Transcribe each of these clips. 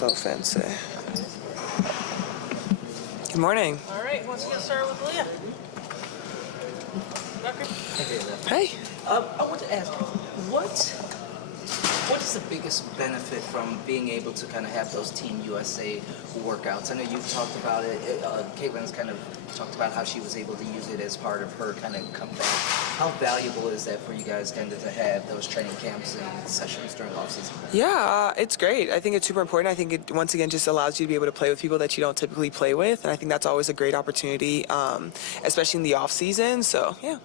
So fancy. Good morning. All right, let's get started with Aliyah. Hey. I want to ask, what is the biggest benefit from being able to kind of have those Team USA workouts? I know you've talked about it. Caitlin's kind of talked about how she was able to use it as part of her kind of comeback. How valuable is that for you guys kind of to have those training camps and sessions during offseason? Yeah, it's great. I think it's super important. I think it, once again, just allows you to be able to play with people that you don't typically play with. And I think that's always a great opportunity, especially in the off-season. So, yeah.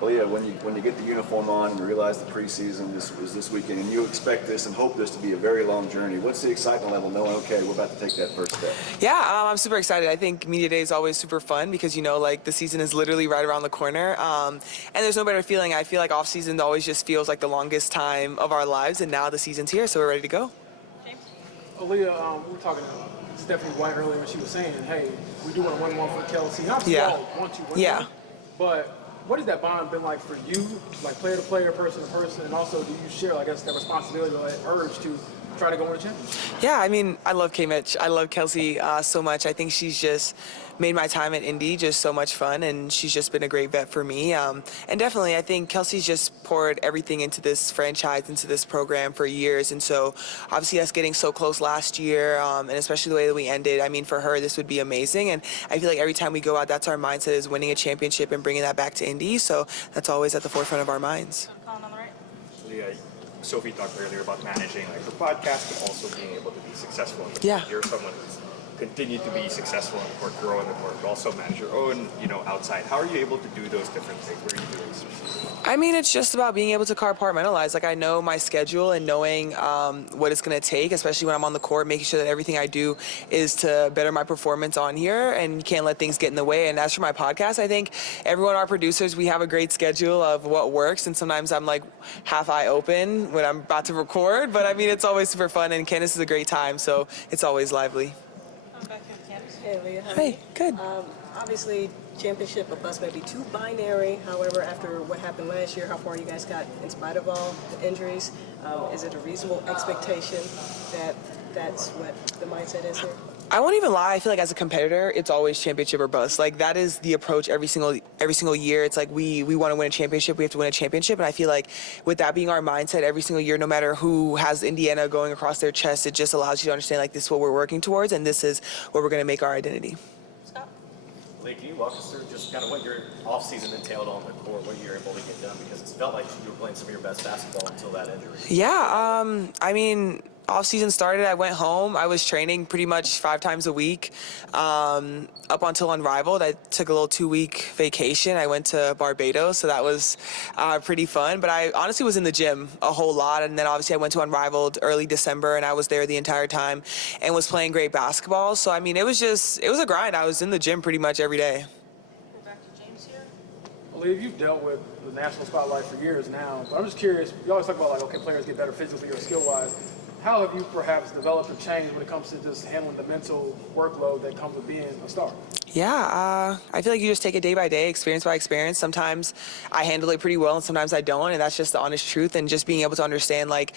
Well, yeah, when you get the uniform on and you realize the preseason is this weekend, and you expect this and hope this to be a very long journey, what's the excitement level knowing, okay, we're about to take that first step? Yeah, I'm super excited. I think Media Day is always super fun because, you know, like the season is literally right around the corner. And there's no better feeling. I feel like off-season always just feels like the longest time of our lives, and now the season's here, so we're ready to go. Aliyah, we were talking to Stephanie White earlier, and she was saying, hey, we do want to win one for Kelsey. Obviously, we all want to win one, but what has that bond been like for you, like player to player, person to person, and also do you share, I guess, that responsibility or that urge to try to go win a championship? Yeah, I mean, I love K-Mitch. I love Kelsey so much. I think she's just made my time at Indy just so much fun, and she's just been a great vet for me. And definitely, I think Kelsey's just poured everything into this franchise, into this program for years. And so, obviously, us getting so close last year, and especially the way that we ended, I mean, for her, this would be amazing. And I feel like every time we go out, that's our mindset, is winning a championship and bringing that back to Indy. So that's always at the forefront of our minds. On the right. Leah, Sophie talked earlier about managing like her podcast, but also being able to be successful in the court. You're someone who's continued to be successful in the court, grow in the court, but also manage your own, outside. How are you able to do those different things? What are you doing? I mean, it's just about being able to compartmentalize. Like, I know my schedule and knowing what it's going to take, especially when I'm on the court, making sure that everything I do is to better my performance on here, and you can't let things get in the way. And as for my podcast, I think everyone, our producers, we have a great schedule of what works, and sometimes I'm like half eye open when I'm about to record, but I mean, it's always super fun, and Candace is a great time, so it's always lively. Hey, Leah. Hey, good. Obviously, championship or bust may be too binary. However, after what happened last year, how far you guys got in spite of all the injuries, is it a reasonable expectation that that's what the mindset is here? I won't even lie. I feel like as a competitor, it's always championship or bust. Like, that is the approach every single year. It's like we want to win a championship. We have to win a championship. And I feel like with that being our mindset every single year, no matter who has Indiana going across their chest, it just allows you to understand, like, this is what we're working towards, and this is where we're going to make our identity. Scott? Lee, can you walk us through just kind of what your offseason entailed on the court, what you were able to get done? Because it felt like you were playing some of your best basketball until that injury. Yeah, I mean, off-season started, I went home. I was training pretty much 5 times a week up until Unrivaled. I took a little 2-week vacation. I went to Barbados, so that was pretty fun. But I honestly was in the gym a whole lot, and then obviously I went to Unrivaled early December, and I was there the entire time and was playing great basketball. So, I mean, it was a grind. I was in the gym pretty much every day. We're back to James here. Aliyah, you've dealt with the national spotlight for years now, but I'm just curious, you always talk about, like, okay, players get better physically or skill-wise. How have you perhaps developed or changed when it comes to just handling the mental workload that comes with being a star? Yeah, I feel like you just take it day by day, experience by experience. Sometimes I handle it pretty well and sometimes I don't, and that's just the honest truth. And just being able to understand, like,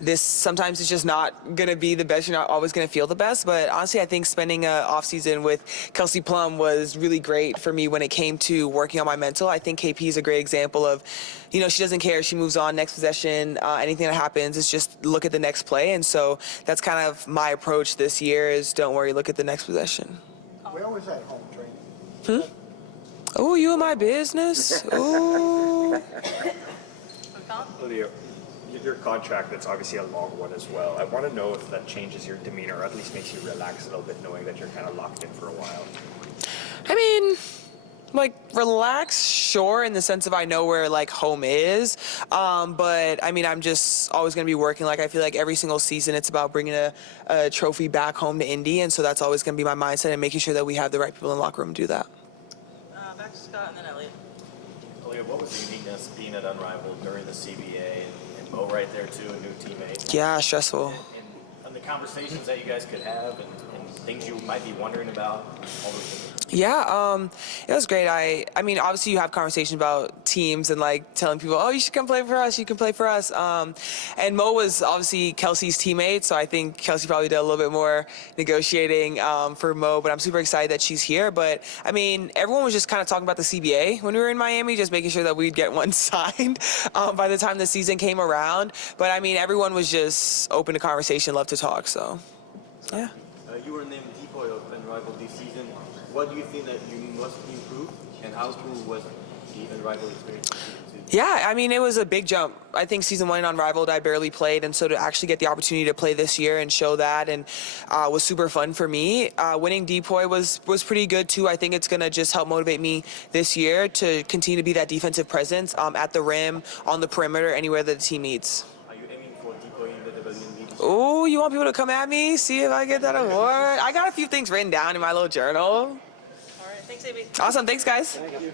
this sometimes it's just not going to be the best. You're not always going to feel the best. But honestly, I think spending an off-season with Kelsey Plum was really great for me when it came to working on my mental. I think KP is a great example of, she doesn't care. She moves on, next possession, anything that happens is just look at the next play. And so that's kind of my approach this year is don't worry, look at the next possession. We always had home training. Oh, you in my business? Oh. Lydia, your contract, that's obviously a long one as well. I want to know if that changes your demeanor, or at least makes you relax a little bit, knowing that you're kind of locked in for a while. I mean, like, relax, sure, in the sense of I know where, like, home is. But, I mean, I'm just always going to be working. Like, I feel like every single season it's about bringing a trophy back home to Indy. And so that's always going to be my mindset and making sure that we have the right people in the locker room to do that. Back to Scott and then Elliot. Aliyah, what was the uniqueness being at Unrivaled during the CBA and Mo right there too, a new teammate? Yeah, stressful. And the conversations that you guys could have and things you might be wondering about, all those things. Yeah, it was great. I mean, obviously you have conversations about teams and like telling people, oh, you should come play for us. You can play for us. And Mo was obviously Kelsey's teammate, so I think Kelsey probably did a little bit more negotiating for Mo. But I'm super excited that she's here. But I mean, everyone was just kind of talking about the CBA when we were in Miami, just making sure that we'd get one signed by the time the season came around. But I mean, everyone was just open to conversation, love to talk. So, yeah. You were named decoy of Unrivaled this season. What do you think that you must improve, and how cool was the Unrivaled experience in season 2? Yeah, I mean, it was a big jump. I think season 1 in Unrivaled, I barely played, and so to actually get the opportunity to play this year and show that and was super fun for me. Winning Depoy was pretty good, too. I think it's going to just help motivate me this year to continue to be that defensive presence at the rim, on the perimeter, anywhere that the team needs. Are you aiming for Depoy in the WNBA? Oh, you want people to come at me? See if I get that award? I got a few things written down in my little journal. All right, thanks, AB. Awesome. Thanks, guys. Thank you.